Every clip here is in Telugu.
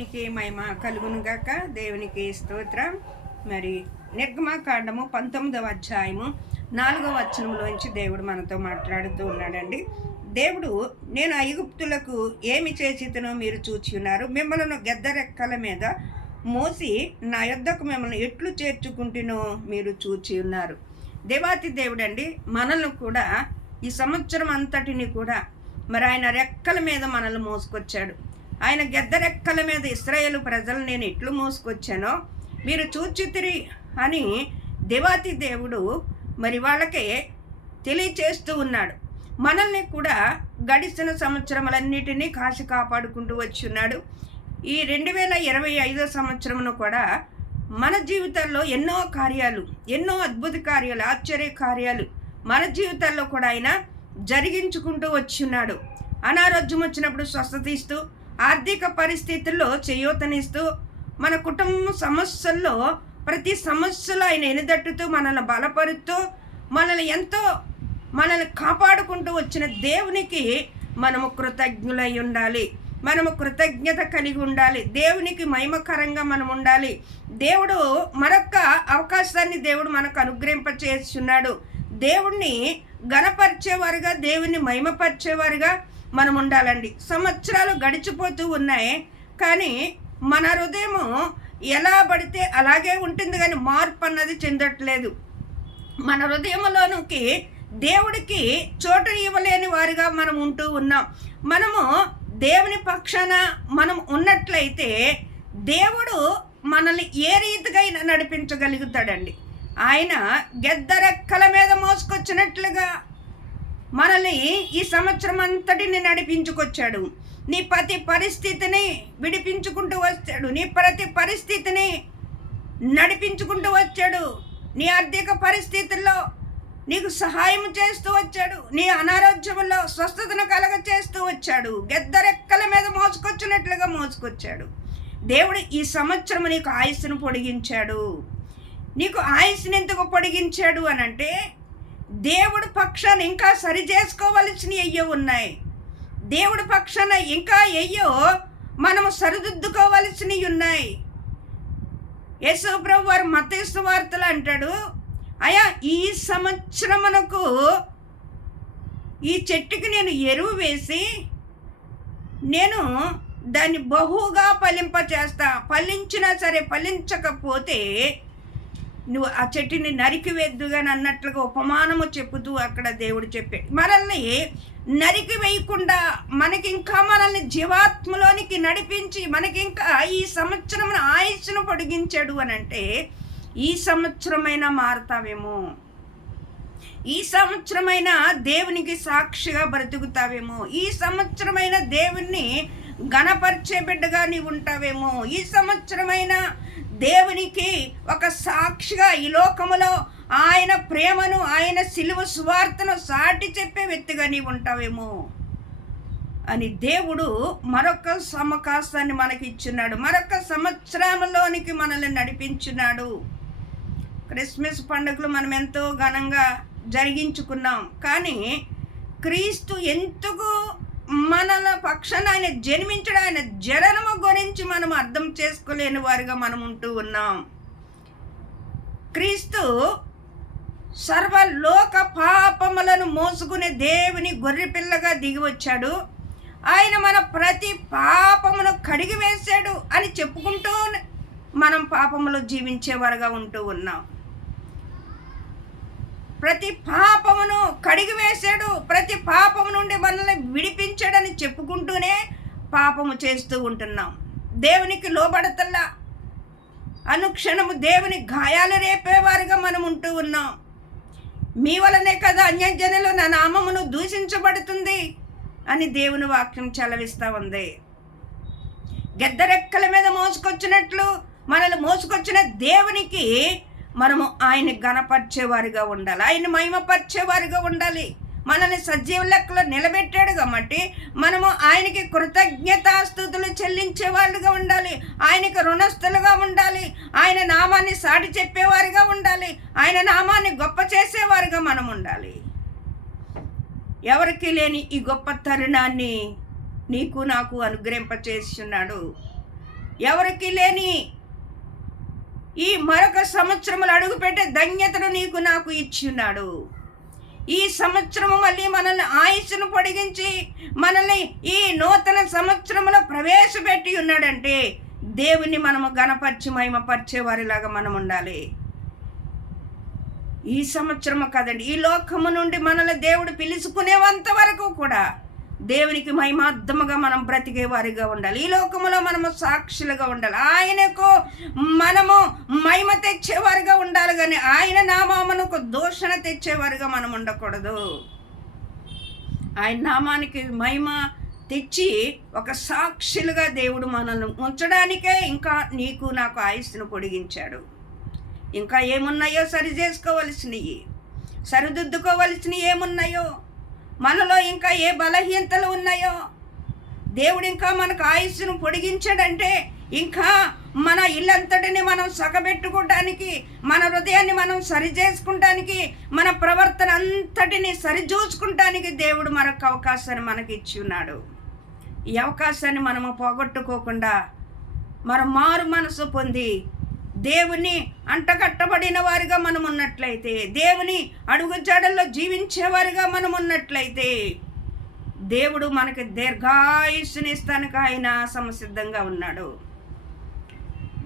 దేవునికి మహిమ కలుగును గాక. దేవునికి స్తోత్రం. మరి నిర్గమకాండము 19వ అధ్యాయము 4వ వచనంలోంచి దేవుడు మనతో మాట్లాడుతూ ఉన్నాడండి. దేవుడు, నేను ఐగుప్తులకు ఏమి చేసితనో మీరు చూచి ఉన్నారు. మిమ్మల్ని గెద్దరెక్కల మీద మోసి నా యొద్దకు మిమ్మల్ని ఎట్లు చేర్చుకుంటునో మీరు చూచి ఉన్నారు. దేవాతి దేవుడండి, మనల్ని కూడా ఈ సంవత్సరం అంతటిని కూడా మరి ఆయన రెక్కల మీద మనల్ని మోసుకొచ్చాడు. ఆయన గెద్దరెక్కల మీద ఇశ్రాయేలు ప్రజలు నేను ఎట్లు మోసుకొచ్చానో మీరు చూచితిరి అని దేవాతి దేవుడు మరి వాళ్ళకే తెలియచేస్తూ ఉన్నాడు. మనల్ని కూడా గడిచిన సంవత్సరములన్నిటినీ కాసి కాపాడుకుంటూ వచ్చి ఉన్నాడు. ఈ 2025 సంవత్సరమును కూడా మన జీవితాల్లో ఎన్నో కార్యాలు, ఎన్నో అద్భుత కార్యాలు, ఆశ్చర్య కార్యాలు మన జీవితాల్లో కూడా ఆయన జరిగించుకుంటూ వచ్చున్నాడు. అనారోగ్యం వచ్చినప్పుడు స్వస్థత ఇస్తూ, ఆర్థిక పరిస్థితుల్లో చేయూతనిస్తూ, మన కుటుంబ సమస్యల్లో ప్రతి సమస్యలో ఆయన ఎనిదట్టుతూ మనల్ని బలపరుస్తూ మనల్ని కాపాడుకుంటూ వచ్చిన దేవునికి మనము కృతజ్ఞులై ఉండాలి. మనము కృతజ్ఞత కలిగి ఉండాలి. దేవునికి మహిమకరంగా మనం ఉండాలి. దేవుడు మరొక అవకాశాన్ని దేవుడు మనకు అనుగ్రహింపచేస్తున్నాడు. దేవుణ్ణి ఘనపరిచేవారుగా, దేవుని మహిమపరిచేవారుగా మనం ఉండాలండి. సంవత్సరాలు గడిచిపోతూ ఉన్నాయి, కానీ మన హృదయము ఎలా పడితే అలాగే ఉంటుంది, కానీ మార్పు అన్నది చెందట్లేదు. మన హృదయంలోనికి దేవుడికి చోటు ఇవ్వలేని వారిగా మనం ఉంటూ ఉన్నాం. మనము దేవుని పక్షాన మనం ఉన్నట్లయితే దేవుడు మనల్ని ఏ రీతిగా నడిపించగలుగుతాడండి. ఆయన గెద్దరెక్కల మీద మోసుకొచ్చినట్లుగా మనల్ని ఈ సంవత్సరం అంతటిని నడిపించుకొచ్చాడు. నీ ప్రతి పరిస్థితిని విడిపించుకుంటూ వచ్చాడు. నీ ప్రతి పరిస్థితిని నడిపించుకుంటూ వచ్చాడు. నీ ఆర్థిక పరిస్థితుల్లో నీకు సహాయం చేస్తూ వచ్చాడు. నీ అనారోగ్యంలో స్వస్థతను కలగ చేస్తూ వచ్చాడు. గెద్దరెక్కల మీద మోసుకొచ్చినట్లుగా మోసుకొచ్చాడు. దేవుడు ఈ సంవత్సరం నీకు ఆయుస్సును పొడిగించాడు. నీకు ఆయుస్సుని ఎందుకు పొడిగించాడు అని అంటే, దేవుడి పక్షాన ఇంకా సరి చేసుకోవలసినవి అయ్యో ఉన్నాయి. దేవుడి పక్షాన ఇంకా అయ్యో మనము సరిదిద్దుకోవలసినవి ఉన్నాయి. యేసు ప్రభు వారు మత్తయి సువార్తలో అంటాడు, అయ్యా ఈ సంవత్సరమునకు ఈ చెట్టుకి నేను ఎరువు వేసి నేను దాన్ని బహుగా ఫలింపచేస్తా. ఫలించినా సరే, ఫలించకపోతే నువ్వు ఆ చెట్టుని నరికివేద్దుగాని అన్నట్లుగా ఉపమానము చెప్పుతూ అక్కడ దేవుడు చెప్పాడు. మనల్ని నరికి వేయకుండా మనల్ని జీవాత్మలోనికి నడిపించి మనకింకా ఈ సంవత్సరం ఆయుష్ను పొడిగించాడు అని అంటే, ఈ సంవత్సరమైనా మారుతావేమో, ఈ సంవత్సరమైనా దేవునికి సాక్షిగా బ్రతుకుతావేమో, ఈ సంవత్సరమైన దేవుణ్ణి ఘనపరిచే బిడ్డగా నీవు ఉంటావేమో, ఈ సంవత్సరమైన దేవునికి ఒక సాక్షిగా ఈ లోకములో ఆయన ప్రేమను, ఆయన సిలువ సువార్తను సాటి చెప్పే వ్యక్తిగా నీవు ఉంటావేమో అని దేవుడు మరొక అవకాశాన్ని మనకి ఇచ్చున్నాడు. మరొక సంవత్సరంలోనికి మనల్ని నడిపించున్నాడు. క్రిస్మస్ పండుగలు మనం ఎంతో ఘనంగా జరిగించుకున్నాం, కానీ క్రీస్తు ఎందుకు మనల పక్షాన ఆయన జన్మించడం, ఆయన జననము గురించి మనం అర్థం చేసుకోలేని వారిగా మనం ఉంటూ ఉన్నాం. క్రీస్తు సర్వలోక పాపములను మోసుకునే దేవుని గొర్రెపిల్లగా దిగి వచ్చాడు. ఆయన మన ప్రతి పాపమును కడిగి వేశాడు అని చెప్పుకుంటూ మనం పాపములో జీవించేవారుగా ఉంటూ ఉన్నాం. ప్రతి పాపమును కడిగి వేశాడు, ప్రతి పాపము నుండి మనల్ని విడిపించాడని చెప్పుకుంటూనే పాపము చేస్తూ ఉంటున్నాం. దేవునికి లోబడతల్లా, అనుక్షణము దేవుని గాయాలు రేపేవారుగా మనం ఉంటూ ఉన్నాం. మీ వలనే కదా అన్యజనులు నా నామమును దూషించబడుతుంది అని దేవుని వాక్యం చలవిస్తూ ఉంది. గెద్దరెక్కల మీద మోసుకొచ్చినట్లు మనల్ని మోసుకొచ్చిన దేవునికి మనము ఆయన ఘనపరిచేవారిగా ఉండాలి, ఆయన మహిమపరిచేవారిగా ఉండాలి. మనల్ని సజీవ లెక్కలో నిలబెట్టాడు కాబట్టి మనము ఆయనకి కృతజ్ఞతాస్తుతులు చెల్లించే వాళ్ళుగా ఉండాలి, ఆయనకి రుణస్థులుగా ఉండాలి, ఆయన నామాన్ని సాటి చెప్పేవారిగా ఉండాలి, ఆయన నామాన్ని గొప్ప చేసేవారుగా మనం ఉండాలి. ఎవరికి లేని ఈ గొప్ప తరుణాన్ని నీకు నాకు అనుగ్రహింపచేస్తున్నాడు. ఎవరికి లేని ఈ మరొక సంవత్సరములు అడుగుపెట్టే ధన్యతను నీకు నాకు ఇచ్చున్నాడు. ఈ సంవత్సరము మళ్ళీ మనల్ని ఆయుష్ను పొడిగించి మనల్ని ఈ నూతన సంవత్సరంలో ప్రవేశపెట్టి ఉన్నాడంటే దేవుని మనము గణపరిచి మహిమపరిచే వారిలాగా మనం ఉండాలి. ఈ సంవత్సరము కదండి, ఈ లోకము నుండి మనల్ని దేవుడు పిలుచుకునేంత వరకు కూడా దేవునికి మహిమార్థముగా మనం బ్రతికే వారిగా ఉండాలి. ఈ లోకములో మనము సాక్షులుగా ఉండాలి. ఆయనకు మనము మహిమ తెచ్చేవారుగా ఉండాలి, కానీ ఆయన నామమునకు దూషణ తెచ్చేవారుగా మనం ఉండకూడదు. ఆయన నామానికి మహిమ తెచ్చి ఒక సాక్షులుగా దేవుడు మనల్ని ఉంచడానికే ఇంకా నీకు నాకు ఆయుస్సును పొడిగించాడు. ఇంకా ఏమున్నాయో సరి చేసుకోవలసినవి, సరిదిద్దుకోవలసినవి ఏమున్నాయో, మనలో ఇంకా ఏ బలహీనతలు ఉన్నాయో, దేవుడు ఇంకా మనకు ఆయుస్సును పొడిగించాడంటే ఇంకా మన ఇల్లంతటిని మనం సగబెట్టుకోవడానికి, మన హృదయాన్ని మనం సరి చేసుకుంటానికి, మన ప్రవర్తన అంతటిని సరిచూసుకుంటానికి దేవుడు మరొక అవకాశాన్ని మనకి ఇచ్చి ఉన్నాడు. ఈ అవకాశాన్ని మనము పోగొట్టుకోకుండా మనం మారు మనసు పొంది దేవుని అంటకట్టబడిన వారిగా మనం ఉన్నట్లయితే, దేవుని అడుగుజాడల్లో జీవించేవారిగా మనం ఉన్నట్లయితే దేవుడు మనకి దీర్ఘాయుస్సునిస్తానికి ఆయన సంసిద్ధంగా ఉన్నాడు.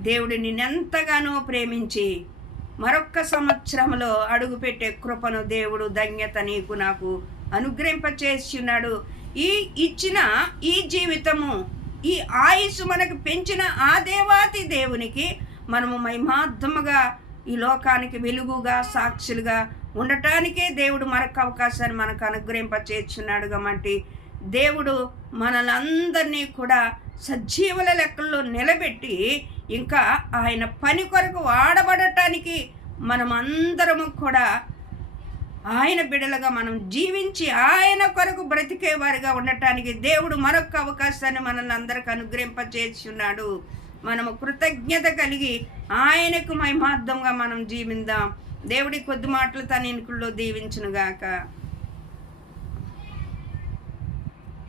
దేవుడు నిన్నెంతగానో ప్రేమించి మరొక్క సంవత్సరంలో అడుగుపెట్టే కృపను దేవుడు ధన్యత నీకు నాకు అనుగ్రహింపచేసి ఉన్నాడు. ఈ ఇచ్చిన ఈ జీవితము, ఈ ఆయుస్సు మనకు పెంచిన ఆ దేవాతి దేవునికి మనము మహిమార్థముగా ఈ లోకానికి వెలుగుగా సాక్షులుగా ఉండటానికే దేవుడు మరొక అవకాశాన్ని మనకు అనుగ్రహింపచేస్తున్నాడు. కాబట్టి దేవుడు మనలందరినీ కూడా సజీవుల లెక్కల్లో నిలబెట్టి ఇంకా ఆయన పని కొరకు వాడబడటానికి మనమందరము కూడా ఆయన బిడ్డలుగా మనం జీవించి ఆయన కొరకు బ్రతికేవారిగా ఉండటానికి దేవుడు మరొక అవకాశాన్ని మనల్ని అందరికి అనుగ్రహింపచేసి ఉన్నాడు. మనము కృతజ్ఞత కలిగి ఆయనకు మహిమార్థంగా మనం జీవిద్దాం. దేవుడి కొద్ది మాటలు తన ఎన్నికల్లో దీవించునుగాక.